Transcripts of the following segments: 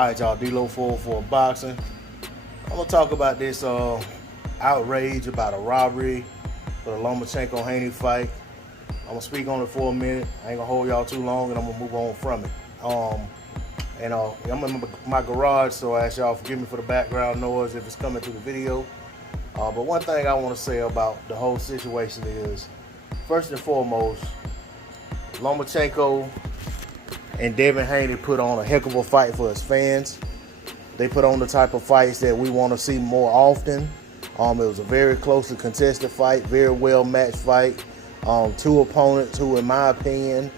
Alright, y'all, D-Lo 404 Boxing. I'm going to talk about this outrage about a robbery for the Lomachenko Haney fight. I'm going to speak on it for a minute. I ain't going to hold y'all too long, and I'm going to move on from it. I'm in my garage, so I ask y'all forgive me for the background noise if it's coming through the video. But one thing I want to say about the whole situation is, first and foremost, Lomachenko and Devin Haney put on a heck of a fight for his fans. They put on the type of fights that we want to see more often. It was a very closely contested fight, very well matched fight. Two opponents who, in my opinion,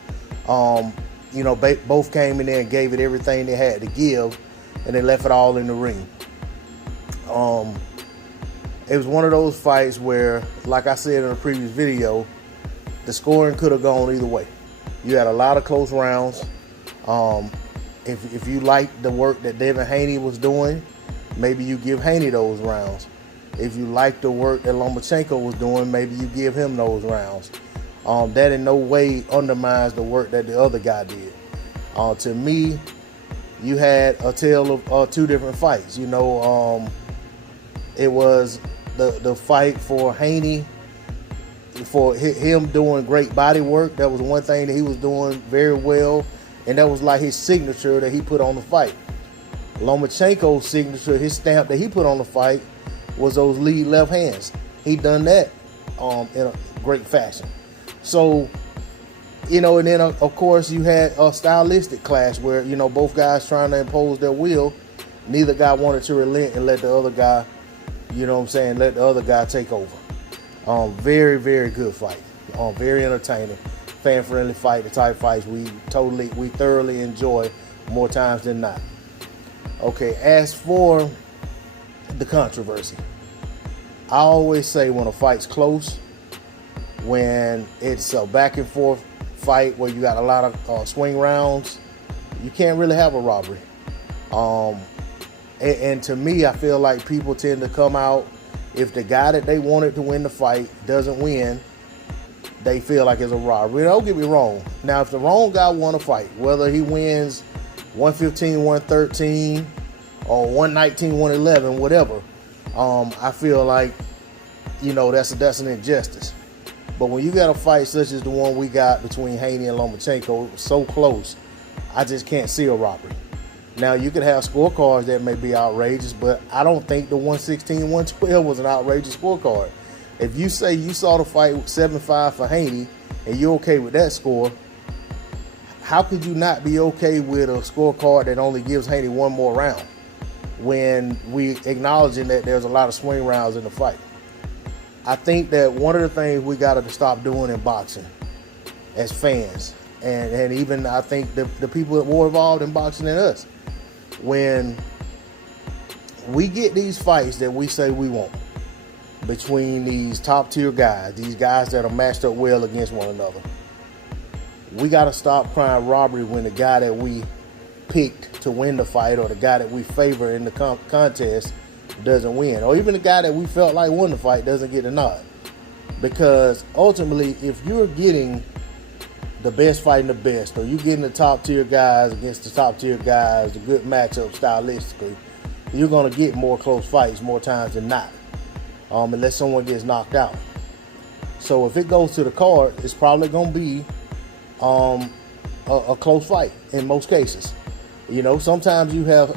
both came in there and gave it everything they had to give, and they left it all in the ring. It was one of those fights where, like I said in a previous video, the scoring could have gone either way. You had a lot of close rounds. If you like the work that Devin Haney was doing, maybe you give Haney those rounds. If you like the work that Lomachenko was doing, maybe you give him those rounds. That in no way undermines the work that the other guy did. To me, you had a tale of two different fights. It was the fight for Haney, for him doing great body work. That was one thing that he was doing very well, and that was like his signature that he put on the fight. Lomachenko's signature, his stamp that he put on the fight, was those lead left hands. He done that in a great fashion. So, and then of course you had a stylistic clash where, both guys trying to impose their will. Neither guy wanted to relent and let the other guy, let the other guy take over. Very, very good fight. Very entertaining, fan-friendly fight. The type of fights we thoroughly enjoy more times than not. Okay, as for the controversy, I always say when a fight's close, when it's a back and forth fight where you got a lot of swing rounds, you can't really have a robbery. And to me, I feel like people tend to come out, if the guy that they wanted to win the fight doesn't win, they feel like it's a robbery. Don't get me wrong. Now, if the wrong guy won a fight, whether he wins 115, 113, or 119, 111, whatever, I feel like, that's an injustice. But when you got a fight such as the one we got between Haney and Lomachenko, it was so close, I just can't see a robbery. Now, you could have scorecards that may be outrageous, but I don't think the 116, 112 was an outrageous scorecard. If you say you saw the fight 7-5 for Haney and you're okay with that score, how could you not be okay with a scorecard that only gives Haney one more round when we acknowledging that there's a lot of swing rounds in the fight? I think that one of the things we got to stop doing in boxing as fans, and even I think the people that were involved in boxing and us, when we get these fights that we say we want between these top tier guys, these guys that are matched up well against one another, we got to stop crying robbery when the guy that we picked to win the fight or the guy that we favor in the contest doesn't win, or even the guy that we felt like won the fight doesn't get a nod. Because ultimately, if you're getting the best fighting the best, or you're getting the top tier guys against the top tier guys, the good matchup stylistically, you're going to get more close fights more times than not, unless someone gets knocked out. So if it goes to the card, it's probably going to be a close fight in most cases. Sometimes you have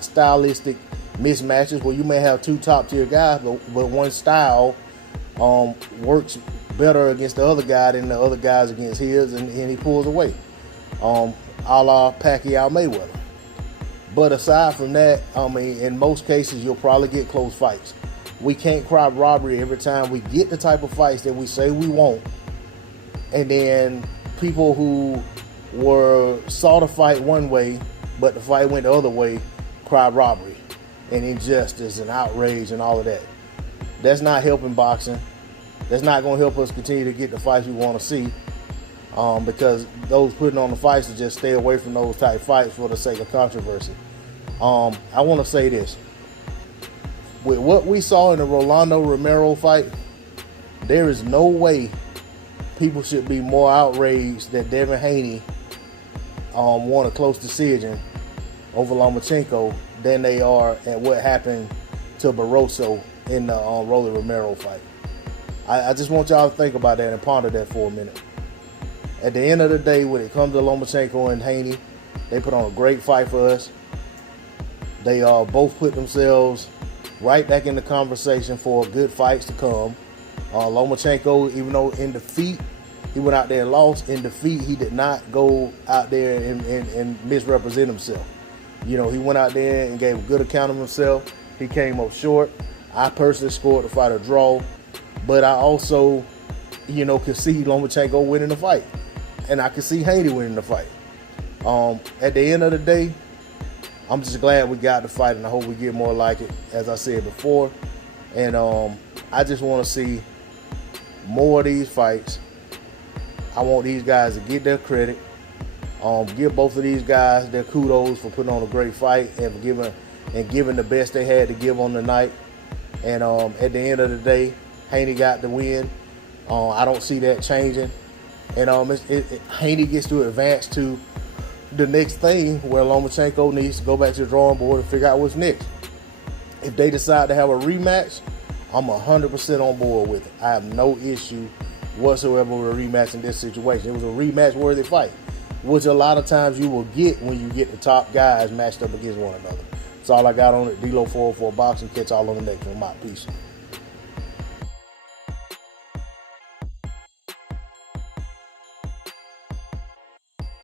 stylistic mismatches where you may have two top tier guys, but one style works better against the other guy than the other guys against his, and he pulls away, a la Pacquiao Mayweather. But aside from that, in most cases you'll probably get close fights. We can't cry robbery every time we get the type of fights that we say we want, and then people who saw the fight one way but the fight went the other way cry robbery and injustice and outrage and all of that. That's not helping boxing. That's not going to help us continue to get the fights we want to see, because those putting on the fights will just stay away from those type fights for the sake of controversy. I want to say this. With what we saw in the Rolando Romero fight, there is no way people should be more outraged that Devin Haney won a close decision over Lomachenko than they are at what happened to Barroso in the Rolly Romero fight. I just want y'all to think about that and ponder that for a minute. At the end of the day, when it comes to Lomachenko and Haney, they put on a great fight for us. They both put themselves right back in the conversation for good fights to come. Lomachenko, even though in defeat, he went out there and lost. In defeat, he did not go out there and misrepresent himself. You know, he went out there and gave a good account of himself. He came up short. I personally scored the fight a draw. But I also, you know, could see Lomachenko winning the fight. And I could see Haney winning the fight. At the end of the day, I'm just glad we got the fight, and I hope we get more like it, as I said before. And I just want to see more of these fights. I want these guys to get their credit. Give both of these guys their kudos for putting on a great fight and for giving the best they had to give on the night. And at the end of the day, Haney got the win. I don't see that changing. And Haney gets to advance to the next thing, where Lomachenko needs to go back to the drawing board and figure out what's next. If they decide to have a rematch, I'm 100% on board with it. I have no issue whatsoever with a rematch in this situation. It was a rematch-worthy fight, which a lot of times you will get when you get the top guys matched up against one another. That's all I got on it. D-Lo 404 Boxing. Catch y'all on the next one. My peace.